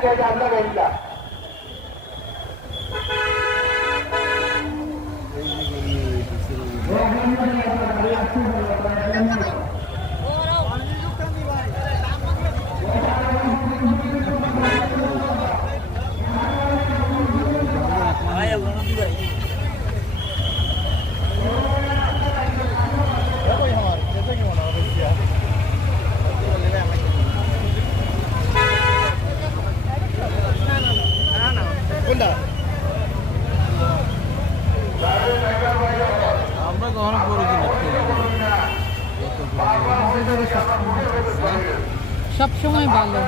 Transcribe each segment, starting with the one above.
আমরা বললা আমরা কখনো বড় সব সময় ভালো।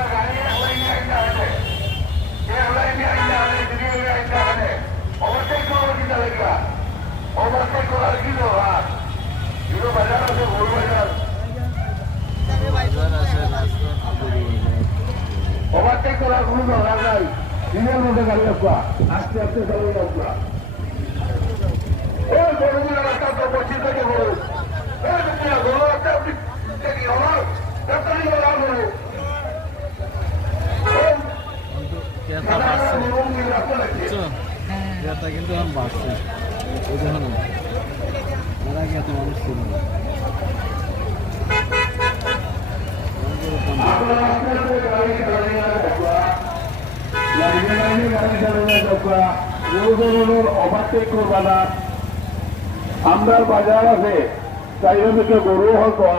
ওভারটেক করার কোনো দরকার নাই, দিনের মধ্যে গাড়ি রাখবা, আস্তে আস্তে চালিয়ে রাখবা। ওই গরুগুলো রাস্তা তো পশ্চিম থেকে গরু, ওই দুপুরা গরু রাস্তা দেখি আমার রাস্তাটি গরু গরু কিন্তু এখন বাড়ছে, ওই যখন এর আগে এত মানুষ ছিল না। ওভারটেক করবা না। আমরা বাজার আছে, চাইলে গরু হওয়া